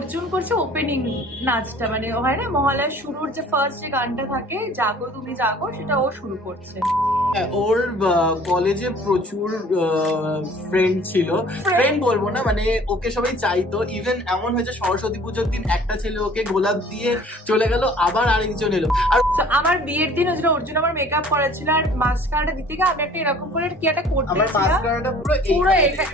অর্জুন করছে ওপেনিং নাচটা, মানে হয় না মহালয়ার শুরুর যে ফার্স্ট যে গানটা থাকে জাগো তুমি জাগো, সেটা ও শুরু করছে। ওর কলেজে প্রচুর ফ্রেন্ড ছিল, ফ্রেন্ড বলবো না, মানে ওকে সবাই চাইতো। ইভেন এমন হয়েছে সরস্বতী পুজোর দিন একটা ছেলে ওকে গোলাপ দিয়ে চলে গেল, আবার আরেকজন এলো। আর আমার বিয়ের দিন অর্জুন আমার মেকআপ করেছিল, আর মাস্কারাটা দিতে গিয়ে আমি একটা এরকম করে কি একটা করতে আমার মাস্কারাটা পুরো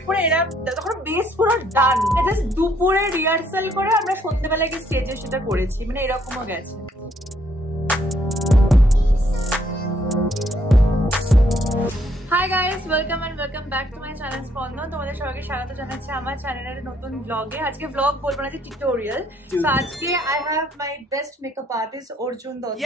পুরো এরা তখন বেস পুরো ডান, জাস্ট দুপুরে রিহার্সাল করে আমরা সন্ধ্যেবেলায় গিয়ে স্টেজে সেটা করেছি, মানে এরকমও গেছে। Hi guys, welcome and welcome back to my channel Spandan. তোমাদের সবাইকে স্বাগত জানাচ্ছি আমার চ্যানেলের নতুন ব্লগে। আজকে ব্লগ বলবো না, যে টিউটোরিয়াল। সো আজকে I have my best makeup artist Arjun Dutta,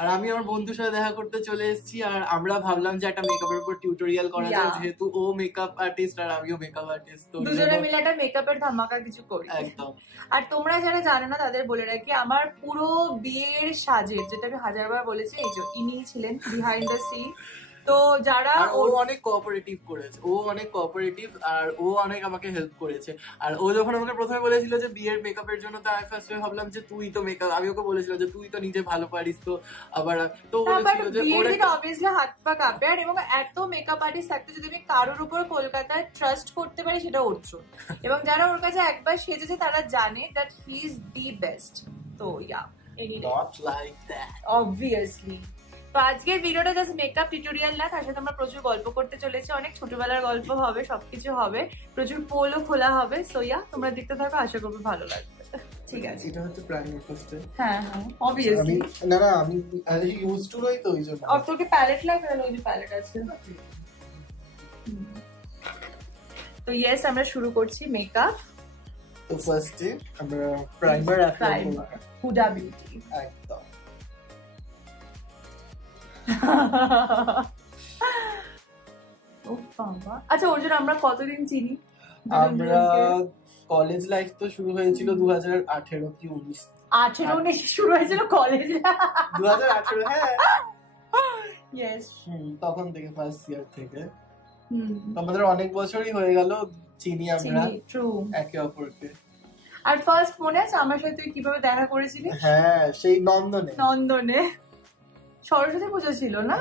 আর আমি আমার বন্ধুর সাথে দেখা করতে চলে এসেছি। আর আমরা ভাবলাম যে একটা মেকআপের উপর টিউটোরিয়াল করা যায়, যেহেতু ও মেকআপ আর্টিস্ট আর আমিও মেকআপ আর্টিস্ট, তো দুজনে মিলে একটা মেকআপের ধামাকা কিছু করি একদম। আর তোমরা যারা জানো না তাদের বলে রাখি, আমার পুরো বিয়ের সাজের, যেটা আমি হাজারবার বলেছি, এই যে ইনি ছিলেন বিহাইন্ড দ্য সিন। তো যারা ও অনেক কোঅপারেটিভ করেছে, ও অনেক কোঅপারেটিভ, আর ও অনেক আমাকে হেল্প করেছে। আর ও যখন আমাকে প্রথমে বলেছিল যে বিয়ের মেকআপের জন্য, তো আমি ফার্স্টে ভাবলাম যে তুই তো মেকআপ, আমি ওকে বলেছিলাম যে তুই তো নিজে ভালো পারিস, তো আবার তো বলেছিল যে বিয়ের অবভিয়াসলি হাত পা কাঁপে। আর এবং এত মেকআপ আর্টিস্ট থাকতে যদি আমি কারোর উপর কলকাতায় ট্রাস্ট করতে পারি সেটা অর্জুন। এবং যারা ওর কাছে একবার সেজেছে তারা জানে that he is the best. তো ইয়া, নট লাইক দ্যাট অবভিয়াসলি। তো আজকের ভিডিওটা জাস্ট মেকআপ টিউটোরিয়াল না, তার সাথে আমরা প্রচুর গল্প করতে চলেছি, অনেক ছোটবেলার গল্প হবে, সবকিছু হবে, প্রচুর পোলও খোলা হবে। সো ইয়া, তোমরা দেখতে থাকো, আশা করবো ভালো লাগবে। ঠিক আছে, এটা হচ্ছে প্রাইমার ফার্স্ট। হ্যাঁ হ্যাঁ অবভিয়াসলি। না আমি ইউজ টু নই, তো ওই জন্য। আর তোকে প্যালেট লাগবে না? ওই যে প্যালেট আছে। তো ইয়েস, আমরা শুরু করছি মেকআপ। তো ফার্স্টে আমরা প্রাইমার অ্যাপ্লাই করব, হুডা বিউটি একদম। আচ্ছা অর্জুন, আমরা কতদিন চিনি? আমরা কলেজ লাইফ তো শুরু হয়েছিল 2018 কি 19? 18-19 শুরু হয়েছিল কলেজ 2018, হ্যাঁ ইয়েস। তখন থেকে ফার্স্ট ইয়ার থেকে আমাদের অনেক বছরই হয়ে গেল চিনি আমরা একে অপরকে। আর ফার্স্ট মনে আছে আমার সাথে তুই কিভাবে দেখা করেছিলি? হ্যাঁ, সেই নন্দনে সরস্বতী পুজো ছিল না?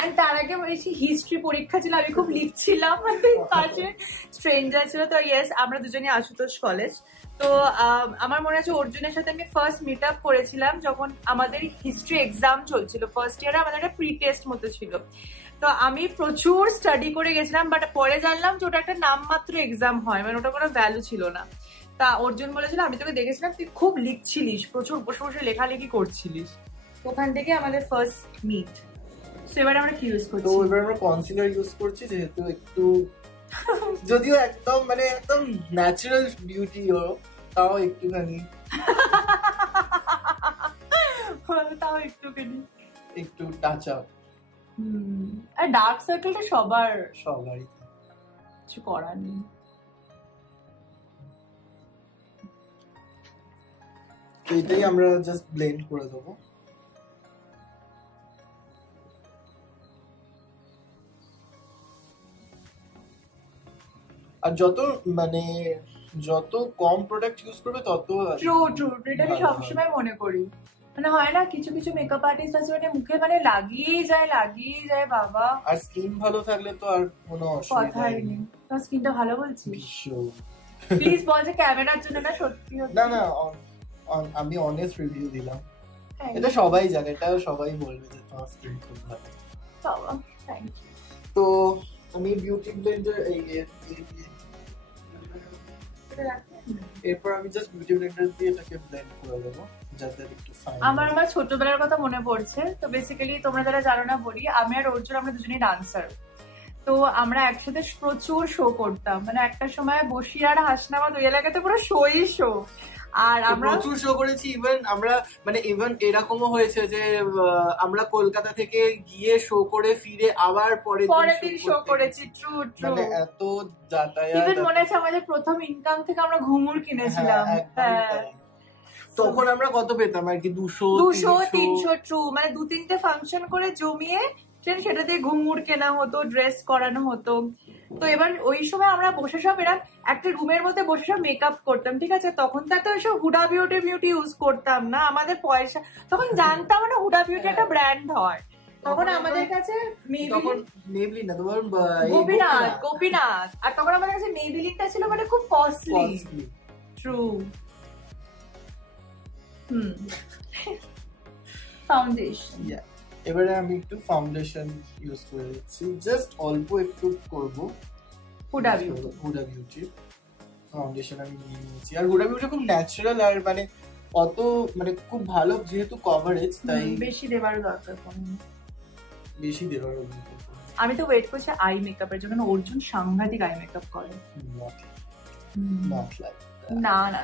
আর তার আগে বলেছি হিস্ট্রি পরীক্ষা ছিল, আমি খুব লিখছিলাম, কাছে স্ট্রেঞ্জার ছিল। তো ইয়েস, আমরা দুজনই আশুতোষ কলেজ। তো আমার মনে আছে অর্জুনের সাথে আমি ফার্স্ট মিট আপ করেছিলাম যখন আমাদের হিস্ট্রি এক্সাম চলছিল ফার্স্ট ইয়ারে, আমাদের একটা প্রি টেস্ট মতো ছিল। তো আমি প্রচুর স্টাডি করে গেছিলাম, বাট পরে জানলাম যে ওটা একটা নামমাত্র এক্সাম হয়, মানে ওটা কোনো ভ্যালু ছিল না। তা অর্জুন বলেছিল, আমি তোকে দেখেছিলাম তুই খুব লিখছিলিস, প্রচুর বসে বসে লেখালেখি করছিলিস। ওখান থেকে আমাদের ফার্স্ট মিট। এবার আমরা কি ইউজ করছি? তো এবার আমরা কনসিলার ইউজ করছি, যেহেতু একটু যদিও একদম মানে একদম ন্যাচারাল বিউটি ও, তাও একটুখানি একটু টাচ আপ। আর ডার্ক সার্কেলটা সবারই, কিছু করার নেই। এটাই আমরা জাস্ট ব্লেন্ড করে দেবো। আর যত কম প্রোডাক্ট ইউজ করবে তত ট্রু এটা আমি সবসময় মনে করি। মানে হয় না কিছু কিছু মেকআপ আর্টিস্ট আছে মানে মুখে মানে লাগিয়ে যায় বাবা। আর স্কিন ভালো থাকলে তো আর কোনো অসুবিধা নেই। তোর স্কিনটা ভালো বলছিস? প্লিজ বল যে ক্যামেরার জন্য না, সত্যি না আমি অনেস্ট রিভিউ দিলাম। এটা সবাই জানে, এটা সবাই বলবে যে তোমার স্কিন খুব ভালো। বাবা থ্যাংক ইউ। তো আমি বিউটি ব্লেন্ডার এরপর আমি জাস্ট বিউটি ব্লেন্ডার দিয়ে এটাকে ব্লেন্ড করে দেবো যাতে একটু ফাইন। আমার ছোটবেলার কথা মনে পড়ছে। তো বেসিক্যালি তোমরা যারা জানো না বলি, আমি আর অর্জুন আমরা দুজনেই ডান্সার। তো আমরা একসাথে প্রচুর শো করতাম, মানে একটা সময় বসিরহাট হাসনাবাদ ওই এলাকাতে পুরো শোই শো। আর আমরা প্রচুর শো করেছি। ইভেন এরকমও হয়েছে যে আমরা কলকাতা থেকে গিয়ে শো করে ফিরে আবার পরের দিন শো করেছি। ট্রু মানে এত যাতায়াত। ইভেন মনে আছে আমাদের প্রথম ইনকাম থেকে আমরা ঘুঙুর কিনেছিলাম। তখন আমরা কত পেতাম আর কি? 200 300 ট্রু, মানে 2-3টে ফাংশন করে জমিয়ে সেটা দিয়ে ঘুঙুর কেনা হতো, ড্রেস করানো হতো। তো এবার ওই সময় আমরা বসে সব এরকম একটা রুমের মধ্যে বসে সব মেকআপ করতাম, ঠিক আছে? তখন তো এত ওইসব হুডা বিউটি ইউজ করতাম না, আমাদের পয়সা তখন জানতাম না হুডা বিউটি একটা ব্র্যান্ড হয়। তখন আমাদের কাছে মেবলিন না, তোমার গোপীনাথ, আর তখন আমাদের কাছে মেবলিনটা ছিল মানে খুব কস্টলি। ট্রু। ফাউন্ডেশন, এবারে আমি একটু ফাউন্ডেশন ইউজ করে দিচ্ছি, জাস্ট অল্প একটু করবো। হুডা বিউটি ফাউন্ডেশন আমি নিয়ে নিয়েছি, আর হুডা বিউটি খুব ন্যাচারাল, আর মানে অত মানে খুব ভালো যেহেতু কভারেজ, তাই বেশি দেবার দরকার পড়েনি। বেশি দেওয়ার। আমি তো ওয়েট করছি আই মেকআপের জন্য, অর্জুন সাংঘাতিক আই মেকআপ করে। না না,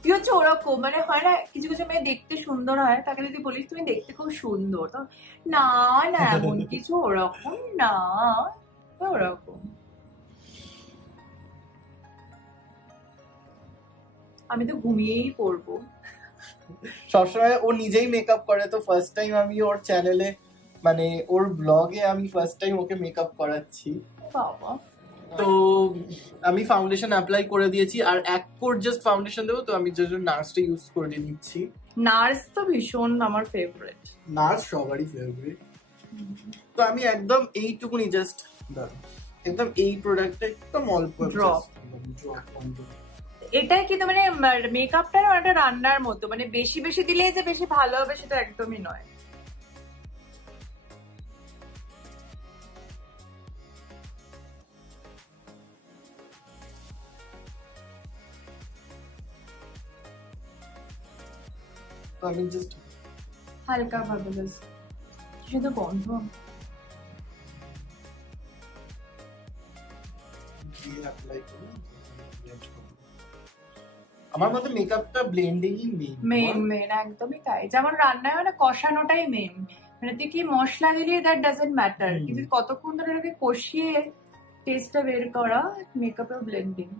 তুই হচ্ছে ওরকম মানে হয় না, কিছু কিছু মেয়ে দেখতে সুন্দর হয়, তাকে যদি বলিস তুমি দেখতে খুব সুন্দর, তো না না এমন কিছু ওরকম না, ওরকম। আমি তো ঘুমিয়েই পড়বো সবসময়। ও নিজেই মেকআপ করে, তো ফার্স্ট টাইম আমি ওর চ্যানেলে মানে ওর ব্লগে আমি ফার্স্ট টাইম ওকে মেকআপ করাচ্ছি। বাবা। তো আমি ফাউন্ডেশন অ্যাপ্লাই করে দিয়েছি, আর এক কোট জাস্ট ফাউন্ডেশন দেবো, তো আমি জন্য নার্সটা ইউজ করে নিচ্ছি। নার্স তো ভীষণ আমার ফেভারিট, নার্স সবারই ফেভারিট। তো আমি একদম এইটুকুনি জাস্ট একদম এই প্রোডাক্টটা একদম অল্প ড্রপ। এটাই কিন্তু মানে মেকআপটা একটা রান্নার মতো, মানে বেশি বেশি দিলে যে বেশি ভালো হবে সেটা একদমই নয়। তো আমি জাস্ট হালকা ভাবে জাস্ট শুধু বন্ধ অ্যাপ্লাই করি। আমার মতে মেকআপটা ব্লেন্ডিংই মেন একদমই তাই। যেমন রান্নায় মানে কষানোটাই মেন, মানে তুই কি মশলা দিলি দ্যাট ডাজন্ট ম্যাটার, কিন্তু কতক্ষণ ধরে ওটাকে কষিয়ে টেস্টটা বের করা, মেকআপে ব্লেন্ডিং।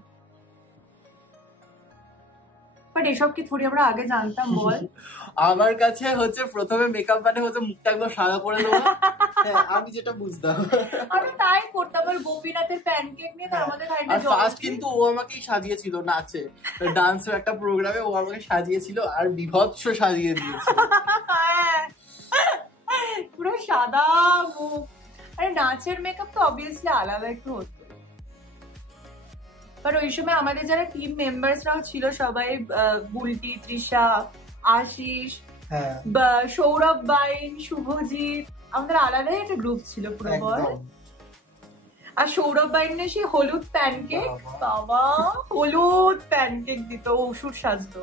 বাট এসব কি থোড়ি আমরা আগে জানতাম বল? আমার কাছে হচ্ছে প্রথমে মেকআপ মানে হচ্ছে মুখটা একদম সাদা করে দেবো, আমি যেটা বুঝতাম। আমি তাই করতাম, আর গোপীনাথের প্যানকেক নিয়ে তার মধ্যে আর ফার্স্ট কিন্তু ও আমাকেই সাজিয়েছিল নাচে, ডান্সের একটা প্রোগ্রামে ও আমাকে সাজিয়েছিল, আর বিভৎস সাজিয়ে দিয়েছিল পুরো সাদা মুখ। আরে নাচের মেকআপ তো অবভিয়াসলি আলাদা একটু হতো, বাট ওই সময় আমাদের যারা টিম মেম্বার্সরাও ছিল সবাই, বুলটি, তৃষা, আশিস, সৌরভ বাইন, শুভজিৎ, আমাদের আলাদাই একটা গ্রুপ ছিল পুরো। বল। আর সৌরভ বাইন সেই হলুদ প্যানকেক, বাবা হলুদ প্যানকেক দিত, ওষুধ সাজতো।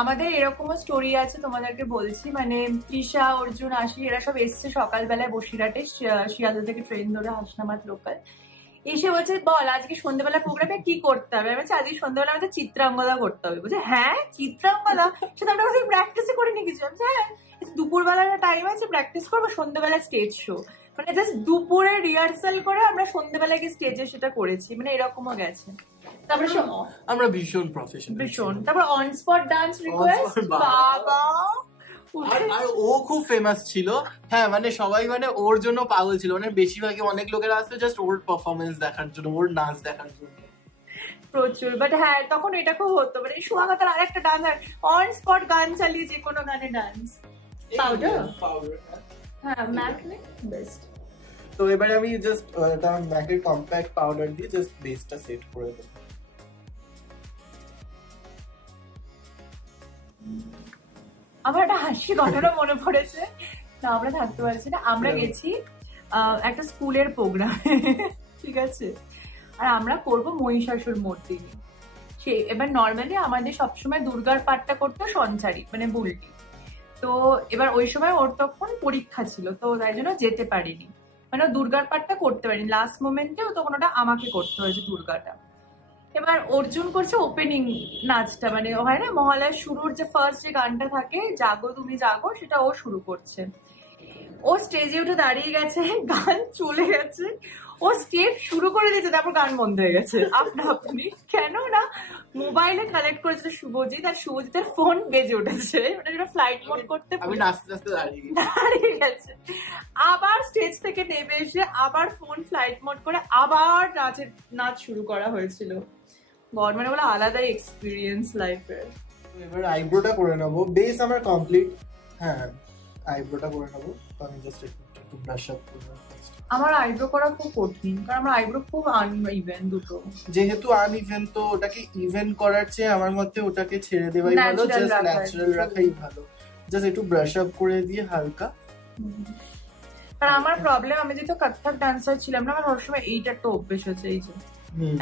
আমাদের এরকমও স্টোরি আছে তোমাদেরকে বলছি, মানে তৃষা, অর্জুন, আশি এরা সব এসছে সকালবেলায় বসিরহাটে, শিয়ালদা থেকে ট্রেন ধরে হাসনাবাদ লোকাল, এসে বলছে বল আজকে সন্ধ্যাবেলা প্রোগ্রামে কি করতে হবে? আমি বলছি আজকে সন্ধ্যাবেলা আমাদের চিত্রাঙ্গদা করতে হবে। বলছে হ্যাঁ চিত্রাঙ্গদা, সেটা আমরা প্র্যাকটিসই করে নিয়ে গেছি। হ্যাঁ দুপুরবেলার টাইম আছে, প্র্যাকটিস করবো, সন্ধ্যাবেলা স্টেজ শো, মানে জাস্ট দুপুরে রিহার্সাল করে আমরা সন্ধ্যাবেলায় গিয়ে স্টেজে সেটা করেছি, মানে এরকমও গেছে। তারপরে আমরা ভীষণ প্রফেশনাল, ভীষণ। তারপর অন স্পট ডান্স রিকোয়েস্ট, বাবা। আর ও খুব ফেমাস ছিল, হ্যাঁ মানে সবাই মানে ওর জন্য পাগল ছিল, মানে বেশিরভাগই অনেক লোকেরা আসতো জাস্ট ওর পারফরমেন্স দেখার জন্য, ওর নাচ দেখার জন্য প্রচুর। বাট হ্যাঁ তখন এটা খুব হতো, মানে সুহাগতার আর একটা ডান্স, অন স্পট গান চালিয়ে যে কোনো গানে ডান্স। পাউডার, হ্যাঁ ম্যাক বেস্ট। তো এবারে আমি জাস্ট ম্যাকের কম্প্যাক্ট পাউডার দিয়ে জাস্ট বেসটা সেট করে দেবো। আমার একটা হাসি ঘটনা মনে পড়েছে, না আমরা থাকতে পারছি না। আমরা গেছি একটা স্কুলের প্রোগ্রামে, ঠিক আছে, আর আমরা করবো মহিষাসুর মর্দিনী। সে এবার নর্মালি আমাদের সবসময় দুর্গার পাঠটা করতো সঞ্চারী, মানে বুলটি। তো এবার ওই সময় ওর তখন পরীক্ষা ছিল, তো তাই জন্য যেতে পারিনি, মানে দুর্গার পাঠটা করতে পারিনি। লাস্ট মোমেন্টে তখন ওটা আমাকে করতে হয়েছে দুর্গাটা। এবার অর্জুন করছে ওপেনিং নাচটা, মানে হয় না মহালয়ার শুরুর যে ফার্স্ট যে গানটা থাকে, জাগো তুমি জাগো, সেটা ও শুরু করছে। ও স্টেজে উঠে দাঁড়িয়ে গেছে, গান চলে গেছে, ও স্টেপ শুরু করে দিয়েছে, তারপর গান বন্ধ হয়ে গেছে আপনা আপনি। কেন না মোবাইলে কালেক্ট করেছিল শুভজিৎ, আর শুভজিতের ফোন বেজে উঠেছে, মানে যেটা ফ্লাইট মোড করতে আমি নাচতে নাচতে দাঁড়িয়ে গেছে। আবার স্টেজ থেকে নেমে এসে আবার ফোন ফ্লাইট মোড করে আবার নাচ শুরু করা হয়েছিল। গড, মানে বলে আলাদাই এক্সপিরিয়েন্স লাইফের। এবার আইব্রোটা করে নেবো, বেস আমার কমপ্লিট। হ্যাঁ, আইব্রোটা করে নেবো, আমি জাস্ট একটু ব্রাশ আপ করবো। আমার আইব্রো করা খুব কঠিন, কারণ আমার আইব্রো খুব আনইভেন দুটো। যেহেতু আনইভেন, তো ওটাকে ইভেন করার চেয়ে আমার মতে ওটাকে ছেড়ে দেওয়াই ভালো, জাস্ট ন্যাচারাল রাখাই ভালো। জাস্ট একটু ব্রাশ আপ করে দিয়ে হালকা। কারণ আমার প্রবলেম, আমি যেহেতু কত্থক ডান্সার ছিলাম না, আমার সবসময় এইটা একটা অভ্যেস হচ্ছে, এই যে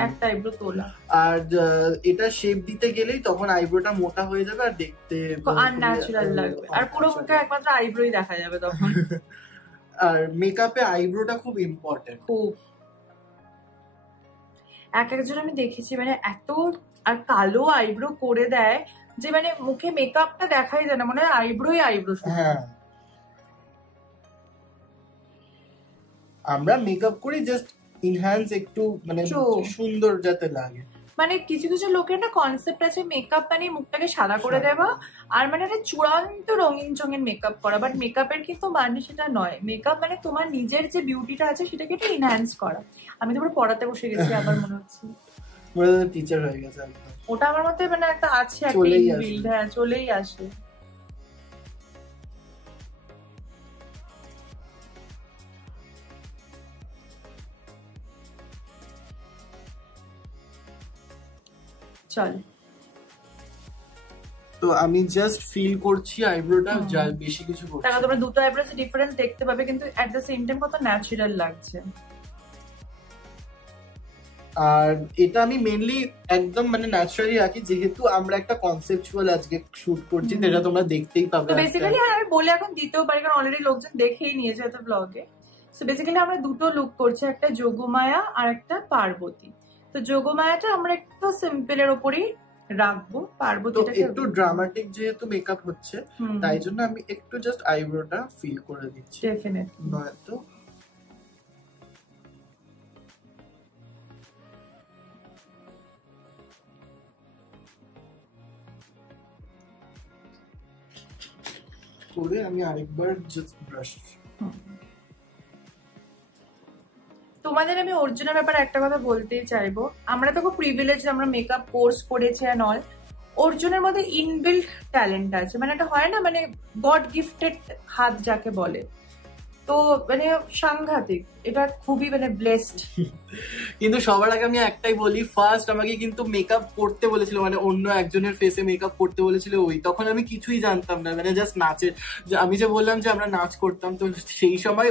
একটা আইব্রো তোলা। আর এটা শেপ দিতে গেলেই তখন আইব্রোটা মোটা হয়ে যাবে আর দেখতে আনন্যাচারাল লাগবে, আর পুরো মুখে একমাত্র আইব্রোই দেখা যাবে তখন। আর মেকআপে আইব্রোটা খুব ইম্পর্টেন্ট। খুব, এক একজন আমি দেখেছি মানে এত আর কালো আইব্রো করে দেয় যে মানে মুখে মেকআপটা দেখাই যায় না, মানে আইব্রোই আইব্রো। হ্যাঁ, আমরা মেকআপ করি জাস্ট ইনহ্যান্স একটু, মানে সুন্দর যাতে লাগে। মানে কিছু কিছু লোকের না কনসেপ্ট আছে মেকআপ মানে মুখটাকে সাদা করে দেওয়া, আর মানে একটা চূড়ান্ত রঙিন চঙিন মেকআপ করা। বাট মেকআপের কিন্তু মানে সেটা নয়। মেকআপ মানে তোমার নিজের যে বিউটিটা আছে সেটাকে একটু ইনহ্যান্স করা। আমি তো পুরো পড়াতে বসে গেছি আবার মনে হচ্ছে, টিচার হয়ে গেছে। ওটা আমার মতে মানে একটা আছে, হ্যাঁ চলেই আসে। চল, তো আমি জাস্ট ফিল করছি আইব্রোটা, যা বেশি কিছু করছি। তাহলে তোমরা দুটো আইব্রোতে ডিফারেন্স দেখতে পাবে, কিন্তু এট দ্য সেম টাইম কত ন্যাচারাল লাগছে। আর এটা আমি মেইনলি একদম মানে ন্যাচারালি রাখি, যেহেতু আমরা একটা কনসেপচুয়াল আজকে শুট করছি, যেটা তোমরা দেখতেই পাবে। তো বেসিক্যালি আমি বলে এখন দিতেও পারি, কারণ অলরেডি লোকজন দেখেই নিয়েছে এত ব্লগে। সো বেসিক্যালি আমরা দুটো লুক করছি, একটা যোগমায়া আর একটা পার্বতী। তো যোগমায়াটা আমরা একটু সিম্পলের ওপরই রাখবো, পার্বতীটা একটু ড্রামাটিক যেহেতু মেকআপ হচ্ছে, তাই জন্য আমি একটু জাস্ট আইব্রোটা ফিল করে দিচ্ছি। ডেফিনেটলি, নয়তো করে আমি আরেকবার জাস্ট ব্রাশ। তোমাদের আমি অর্জুনের ব্যাপারে একটা কথা বলতেই চাইবো, আমরা তো খুব প্রিভিলেজ, আমরা মেকআপ কোর্স করেছি এন্ড অল। অর্জুনের মধ্যে ইনবিল্ট ট্যালেন্ট আছে, মানে এটা হয় না, মানে গড গিফটেড হাত যাকে বলে, তো মানে সাংঘাতিক, এটা খুবই মানে ব্লেসড। কিন্তু সবার আগে আমি একটাই বলি, ফার্স্ট আমাকে কিন্তু মেকআপ করতে বলেছিল, মানে অন্য একজনের ফেসে মেকআপ করতে বলেছিল ওই, তখন আমি কিছুই জানতাম না, মানে জাস্ট নাচের, আমি যে বললাম যে আমরা নাচ করতাম, তো সেই সময়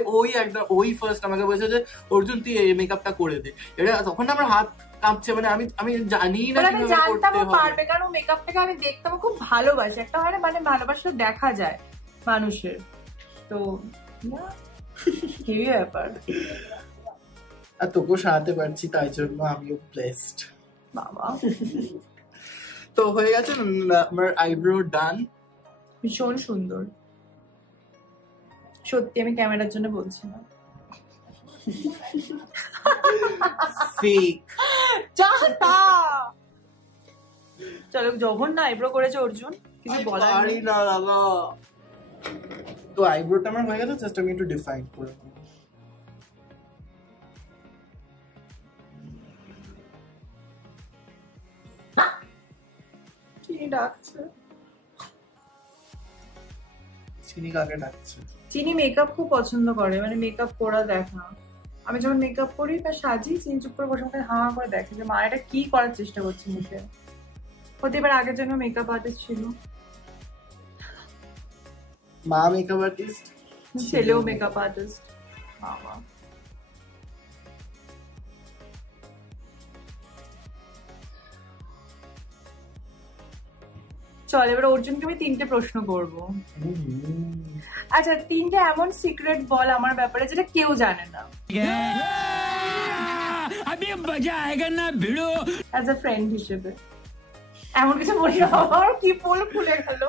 ওই ফার্স্ট আমাকে বলেছে যে অর্জুন তুই এই মেকআপটা করে দে। এটা তখন আমার হাত কাঁপছে, মানে আমি জানি না আমি জানতাম পারবে, কারণ মেকআপটাকে আমি দেখতাম খুব ভালোবাসি, একটা হয় না মানে ভালোবাসলে দেখা যায় মানুষের, তো হেভি ব্যাপার। আর তোকেও সারাতে পারছি, তাই জন্য আমিও ব্লেসড। বাবা, তো হয়ে গেছে আমার আইব্রো ডান, ভীষণ সুন্দর। সত্যি আমি ক্যামেরার জন্য বলছি না, ফেক। চলো, জঘন্য আইব্রো করেছে অর্জুন, কিছু বলার নেই না দাদা। তো আইব্রোটা আমার হয়ে গেছে, জাস্ট আমি একটু ডিফাইন করে নেব। চিনি ডাকছে, চিনি কাকে ডাকছে? চিনি মেকআপ খুব পছন্দ করে, মানে মেকআপ করা দেখা। আমি যখন মেকআপ করি বা সাজি, চিনি চুপ করে বসে মুখে হাঁ করে দেখে যে মা এটা কি করার চেষ্টা করছে মুখে। হতে পারে আগের জন্য মেকআপ আর্টিস্ট ছিল, মা মেকআপ আর্টিস্ট, ছেলেও মেকআপ আর্টিস্ট। বাবা, চল এবার অর্জুনকে আমি 3টে প্রশ্ন করবো। আচ্ছা, 3টে এমন সিক্রেট বল আমার ব্যাপারে যেটা কেউ জানে না, অ্যাজ আ ফ্রেন্ড হিসেবে। এমন কিছু বলি না, আমার কি পোল খুলে গেল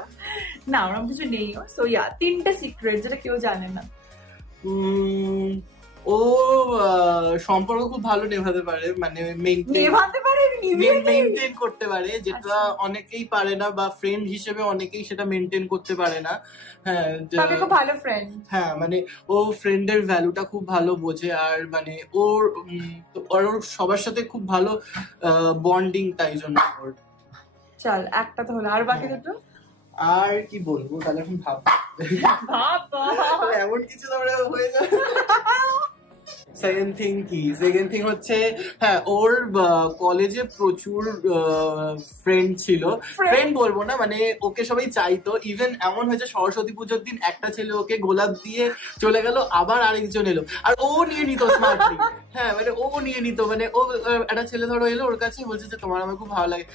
না, ওরকম কিছু নেই। সো ইয়া, 3টে সিক্রেট যেটা কেউ জানে না। ও সম্পর্ক খুব ভালো নেভাতে পারে, মানে নেভাতে পারে মেনটেন করতে পারে, যেটা অনেকেই পারে না, বা ফ্রেন্ড হিসেবে অনেকেই সেটা মেনটেন করতে পারে না। হ্যাঁ, খুব ভালো ফ্রেন্ড। হ্যাঁ, মানে ও ফ্রেন্ডের ভ্যালুটা খুব ভালো বোঝে, আর মানে ওর সবার সাথে খুব ভালো বন্ডিং, তাই জন্য ওর। চল একটা তো হলো, আর বাকি দুটো আর কি বলবো তাহলে এখন ভাব এমন কিছু তারপরে হয়ে যায়। সেকেন্ড থিং হচ্ছে, হ্যাঁ, ওর কলেজে প্রচুর ফ্রেন্ড ছিল, ফ্রেন্ড বলবো না, মানে ওকে সবাই চাইতো। ইভেন এমন হয়েছে সরস্বতী পুজোর দিন একটা ছেলে ওকে গোলাপ দিয়ে চলে গেল, আবার আরেকজন এলো আর ও নিয়ে নিত স্মার্টলি। হ্যাঁ, মানে ও নিয়ে নিত, মানে ও একটা ছেলে ধরো এলো ওর কাছে, বলছে যে তোমার আমার খুব ভালো লাগে,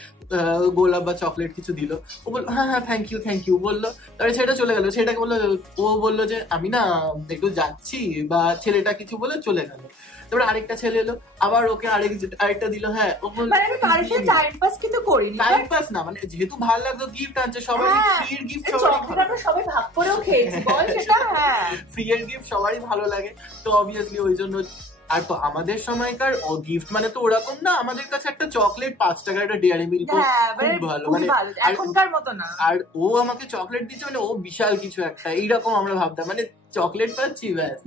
গোলাপ বা চকলেট কিছু দিল, ও বললো হ্যাঁ হ্যাঁ থ্যাংক ইউ বললো, তারপরে ছেলেটা চলে গেল। ছেলেটাকে বললো, ও বললো যে আমি না একটু যাচ্ছি, বা ছেলেটা কিছু বলে চলে গেল। তারপরে আরেকটা ছেলে এলো, আবার ওকে আরেকটা দিল। হ্যাঁ, ও বললো টাইম পাস কিন্তু করিনি, টাইম পাস না, মানে যেহেতু ভালো লাগতো, গিফট আনছে সবাই, ফ্রি এর গিফট সবাই ভাগ করেও খেয়েছি, বল সেটা। হ্যাঁ, ফ্রি এর গিফট সবারই ভালো লাগে, তো অবভিয়াসলি ওই জন্য। আর তো আমাদের সময়কার ও গিফট মানে তো ওরকম না, আমাদের কাছে একটা চকলেট 5 টাকার একটা ডেয়ারি মিল্ক খুব ভালো, মানে এখনকার মতো না। আর ও আমাকে চকলেট দিচ্ছে মানে ও বিশাল কিছু একটা, এইরকম আমরা ভাবতাম, মানে চকলেট পাচ্ছি ব্যাস।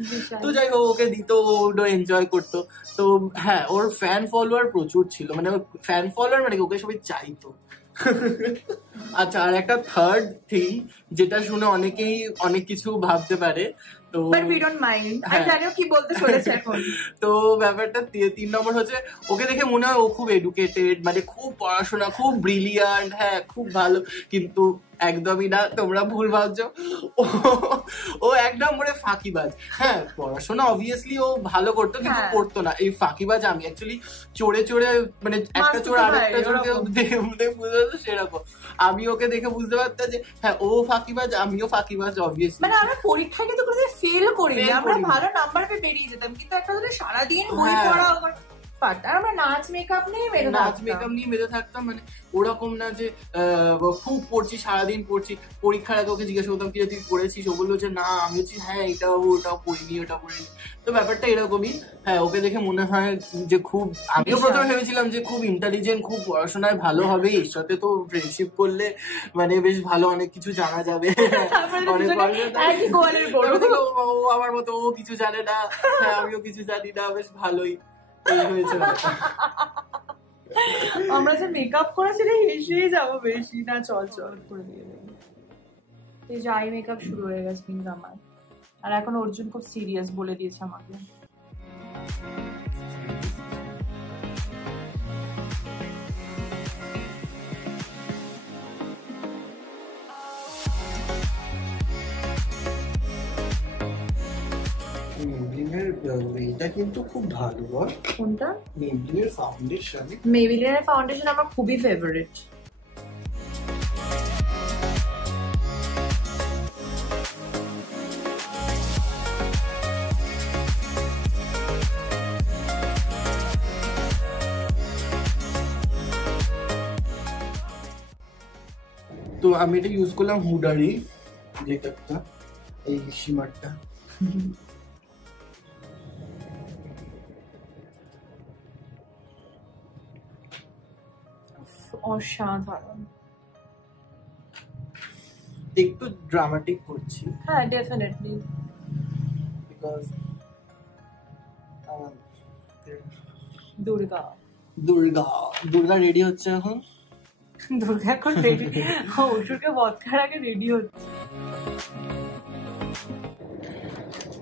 তো যাই হোক, ওকে দিত, ওটা এনজয় করতো। তো হ্যাঁ, ওর ফ্যান ফলোয়ার প্রচুর ছিল, মানে ওর ফ্যান ফলোয়ার মানে ওকে সবাই চাইতো। আচ্ছা, আর একটা থার্ড থিং যেটা শুনে অনেকেই অনেক কিছু ভাবতে পারে, তো কি বলতে চলেছে এখন। তো ব্যাপারটা 3 নম্বর হচ্ছে, ওকে দেখে মনে হয় ও খুব এডুকেটেড, মানে খুব পড়াশোনা, খুব ব্রিলিয়ান্ট, হ্যাঁ খুব ভালো, কিন্তু একদমই না, তোমরা ভুল ভাবছো। ও এক নম্বরে ফাঁকিবাজ। হ্যাঁ, পড়াশোনা অবভিয়াসলি ও ভালো করতো, কিন্তু করতো না। এই ফাঁকিবাজ আমি অ্যাকচুয়ালি চড়ে মানে একটা চোর আরেকটা চোরকে দেখে বুঝতে পারতো, সেরকম আমি ওকে দেখে বুঝতে পারতাম যে হ্যাঁ ও ফাঁকিবাজ, আমিও ফাঁকিবাজ অবভিয়াসলি। মানে আমরা পরীক্ষায় কিন্তু কোনো ফেল করিনি, আমরা ভালো নাম্বার পেয়ে বেরিয়ে যেতাম, কিন্তু একটা হলে সারাদিন বই পড়া, আমরা নাচ মেকআপ নিয়ে মেতে থাকতাম, মানে ওরকম না যে খুব পড়ছি, সারাদিন পড়ছি। পরীক্ষার আগে ওকে জিজ্ঞাসা করতাম কি তুই পড়েছিস, ও বললো যে না, আমি বলছি হ্যাঁ এটাও ওটাও পড়িনি, ওটা পড়িনি। তো ব্যাপারটা এরকমই। হ্যাঁ, ওকে দেখে মনে হয় যে খুব, আমিও প্রথমে ভেবেছিলাম যে খুব ইন্টেলিজেন্ট, খুব পড়াশোনায় ভালো হবে, এর সাথে তো ফ্রেন্ডশিপ করলে মানে বেশ ভালো অনেক কিছু জানা যাবে। ও আমার মতো, ও কিছু জানে না, হ্যাঁ আমিও কিছু জানি না, বেশ ভালোই হয়েছে। আমরা যে মেকআপ করেছি হেসেই যাবো বেশি না, চল করে দিয়ে দেবো। এই যে আই মেকআপ শুরু হয়ে গেছে কিন্তু আমার, আর এখন অর্জুন খুব সিরিয়াস বলে দিয়েছে আমাকে। এটা কিন্তু খুব ভালো। বল কোনটা? মেবলিনের ফাউন্ডেশন। মেবলিনের ফাউন্ডেশন আমার খুবই ফেভারিট। তো আমি এটা ইউজ করলাম হুডারি, যেটা এই শিমারটা। অসাধারণ। একটু ড্রামাটিক করছি। হ্যাঁ, ডেফিনেটলি, বিকজ দুর্গা রেডি হচ্ছে এখন। দুর্গা এখন রেডি, অসুরকে বদকার আগে রেডি হচ্ছে।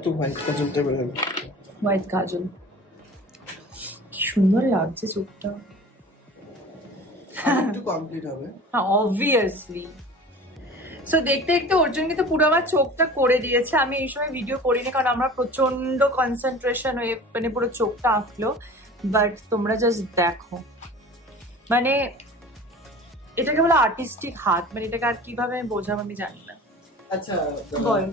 তো হোয়াইট কাজলটা বেরোবে, হোয়াইট কাজল কি সুন্দর লাগছে চোখটা। একটু কমপ্লিট হবে, হ্যাঁ অবভিয়াসলি। সো দেখতে দেখতে অর্জুন কিন্তু পুরো আমার চোখটা করে দিয়েছে। আমি এই সময় ভিডিও করিনি কারণ আমরা প্রচন্ড কনসেন্ট্রেশন হয়ে মানে পুরো চোখটা আঁকলো, বাট তোমরা জাস্ট দেখো, মানে এটাকে বলে আর্টিস্টিক হাত, মানে এটাকে আর কিভাবে আমি বোঝাবো আমি জানি না। আচ্ছা বল।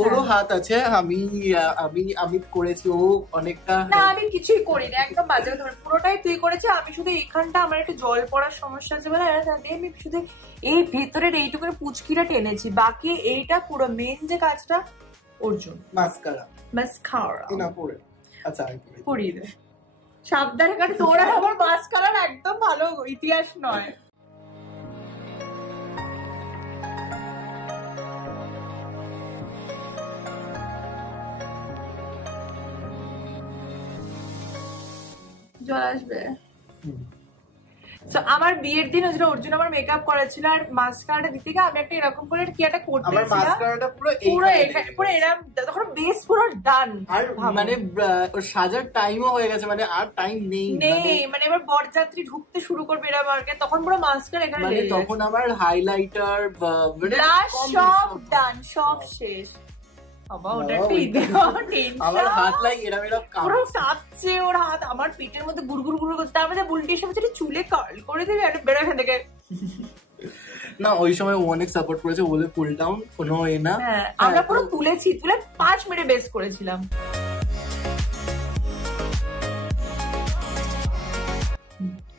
ওরও হাত আছে, আমি করেছি, ও অনেকটা। না আমি কিছুই করিনি, একদম বাজে কথা, পুরোটাই তুই করেছিস। আমি শুধু এইখানটা আমার একটু জল পড়ার সমস্যা আছে বলে আমি শুধু এই ভেতরের এইটুকু পুচকিটা টেনেছি, বাকি এইটা পুরো মেন যে কাজটা অর্জুন। মাস্কারা মাস্কারা না পরে, আচ্ছা পরিয়ে দে। সাবধানে কারণ তোর আর আমার মাস্কারার একদম ভালো ইতিহাস নয়। জল আসবে। আমার বিয়ের দিন হচ্ছিল অর্জুন আমার মেকআপ করেছিল আর মাস্কারাটা দিতে গিয়ে আমি একটা এরকম করে কি একটা করতে পুরো এরকম তখন বেস পুরো ডান। আর মানে সাজার টাইমও হয়ে গেছে, মানে আর টাইম নেই, মানে এবার বরযাত্রী ঢুকতে শুরু করবে এরকম আর তখন পুরো মাস্কারা এখানে মানে তখন আমার হাইলাইটার সব ডান, সব শেষ। আমার হাত লাগে এরম পুরো কাঁপছে ওর হাত, আমার পেটের মধ্যে গুড়গুড় গুড় করছে। তার মধ্যে বুলটি এসে চুলে কার্ল করে দেবে একটা বেরো এখান থেকে। না ওই সময় ও অনেক সাপোর্ট করেছে, বলে ফুল ডাউন কোনো এ না। আমরা পুরো তুলেছি, তুলে 5 মিনিট বেস করেছিলাম।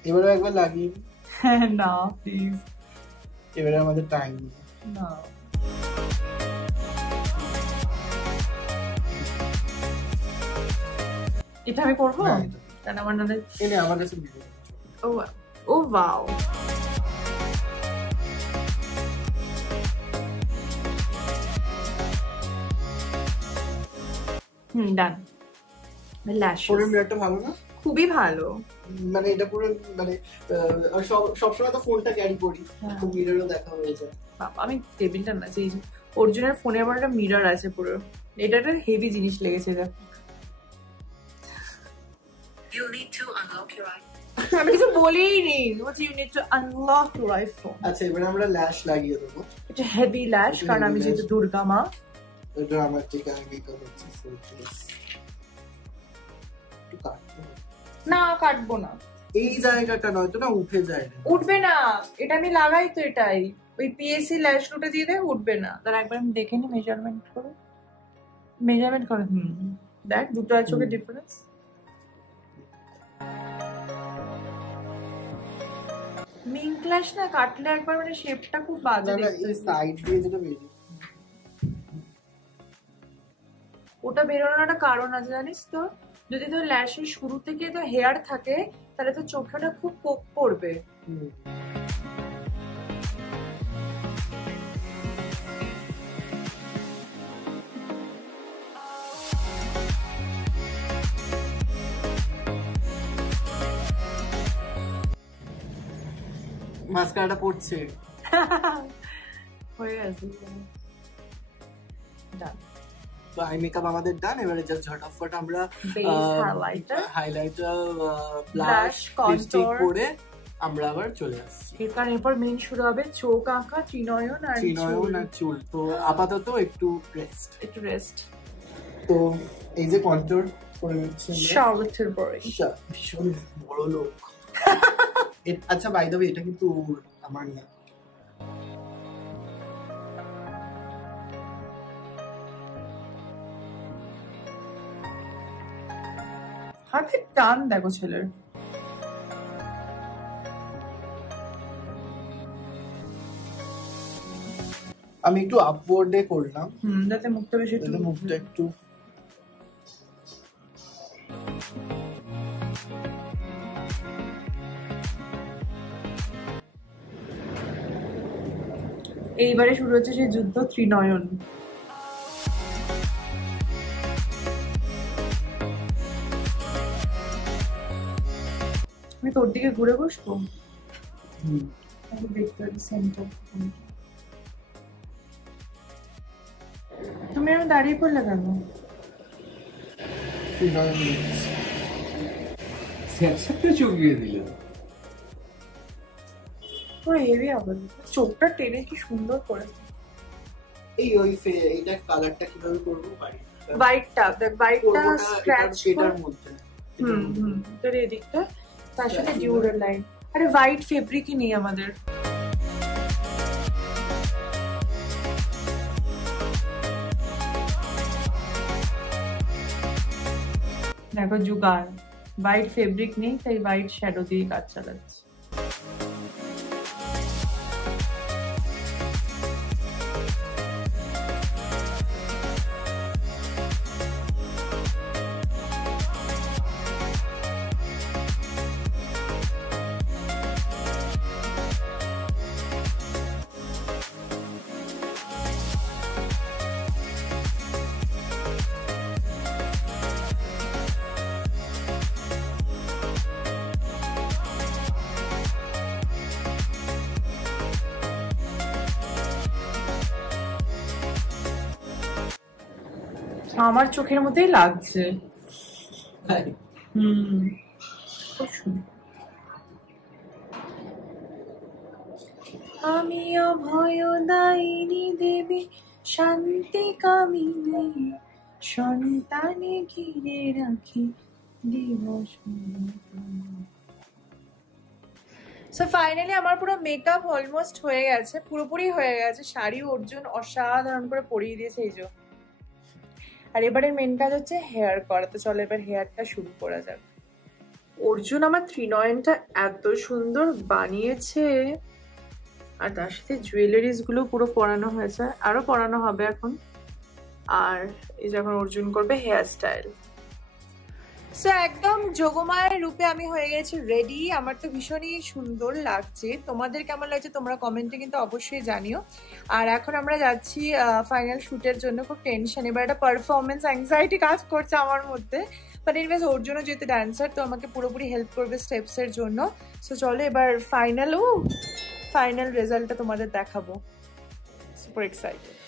এবারে একবার লাগিয়ে না প্লিজ, এবারে আমাদের টাইম না। এটা আমি করবো কারণ আমার নানা আমার কাছে ও ওয়াও। ডান। মিররটা ভালো না? খুবই ভালো, মানে এটা পুরো মানে সবসময় তো ফোনটা ক্যারি করি, তো মিররও দেখা হয়ে যায়। আমি টেবিলটা না, সেই অর্জুনের ফোনে আমার একটা মিরর আছে পুরো, এটা একটা হেভি জিনিস লেগেছে। এটা আমি কিছু বলিনি, you need to unlock your iPhone. আচ্ছা এবারে আমরা ল্যাশ লাগিয়ে দেবো, এটা হেভি ল্যাশ কারণ আমি যেহেতু দুর্গা মা। এটা আমার ঠিক আছে, মেকআপ হচ্ছে না কাটবো না, এই জায়গাটা নয়তো না উঠে যায়, উঠবে না। এটা আমি লাগাই তো, এটাই ওই পিএসসি ল্যাশ লুটে দিয়ে দেয়, উঠবে না। তার একবার আমি দেখে নি মেজারমেন্ট করে দেখ দুটো আর চোখের ডিফারেন্স। মিঙ্ক ল্যাশ না কাটলে একবার মানে শেপটা খুব বাজে দেখতে, সাইড দিয়ে যেটা বেরিয়ে ওটা বেরোনোর একটা কারণ আছে জানিস তো। যদি তোর ল্যাশের শুরু থেকে তো হেয়ার থাকে তাহলে তো চোখটা খুব পোক পড়বে। মাস্কারাটা পড়ছে হয়ে গেছে। তো আই মেকআপ আমাদের ডান। এবারে জাস্ট ঝটাফট আমরা হাইলাইটার ব্লাশ লিপস্টিক পরে আমরা আবার চলে আসছি, কারণ এরপর মেইন শুরু হবে চোখ আঁকা, ত্রিনয়ন আর চুল। তো আপাতত একটু রেস্ট। তো এই যে কন্ট্রোল করে নিচ্ছি শার্লটের পরে, ভীষণ বড় লোক। আচ্ছা বাই দ্য ওয়ে এটা কিন্তু আমার না, হাতে টান দেখো ছেলের। আমি একটু আপওয়ার্ডে করলাম, যাতে মুখটা বেশি, মুখটা একটু এইবারে শুরু হচ্ছে সেই যুদ্ধ ত্রিনয়ন। আমি তোর দিকে ঘুরে বসবো, দেখতে হবে সেন্টার। তুমি এরকম দাঁড়িয়ে পড়লে কেন? চুকিয়ে দিল পুরো হেভি হবে, চোখটা টেনে কি সুন্দর করে। এইটা কালারটা কিভাবে করবো? হোয়াইটটা স্ক্র্যাচ এটার মধ্যে তোর এদিকটা, তার সাথে ডিউরের লাইন। আরে হোয়াইট ফেব্রিকই নেই আমাদের। দেখো জুগার, হোয়াইট ফেব্রিক নেই তাই হোয়াইট শ্যাডো দিয়ে কাজ চালাচ্ছে। আমার চোখের মধ্যেই লাগছে। খুব সুন্দর। আমি অভয় দায়িনী দেবী শান্তি কামিনী, সন্তানে ঘিরে রাখি দিবস। সো ফাইনালি আমার পুরো মেকআপ অলমোস্ট হয়ে গেছে, পুরোপুরি হয়ে গেছে। শাড়ি অর্জুন অসাধারণ করে পরিয়ে দিয়েছে এই যে। আর এবারের মেন কাজ হচ্ছে হেয়ার করা। তো চলো এবার হেয়ারটা শুরু করা যাক। অর্জুন আমার ত্রিনয়নটা এত সুন্দর বানিয়েছে, আর তার সাথে জুয়েলারিস গুলো পুরো পরানো হয়েছে, আরো পরানো হবে এখন। আর এই যখন অর্জুন করবে হেয়ার স্টাইল। সো একদম যোগমায়ের রূপে আমি হয়ে গেছি রেডি। আমার তো ভীষণই সুন্দর লাগছে। তোমাদের কেমন লাগছে তোমরা কমেন্টে কিন্তু অবশ্যই জানিও। আর এখন আমরা যাচ্ছি ফাইনাল শুটের জন্য। খুব টেনশন, এবার একটা পারফরমেন্স অ্যাংজাইটি কাজ করছে আমার মধ্যে। বাট এনিওয়েজ অর্জুনও যেহেতু ডান্সার, তো আমাকে পুরোপুরি হেল্প করবে স্টেপসের জন্য। সো চলো এবার ফাইনাল রেজাল্টটা তোমাদের দেখাবো। Super excited.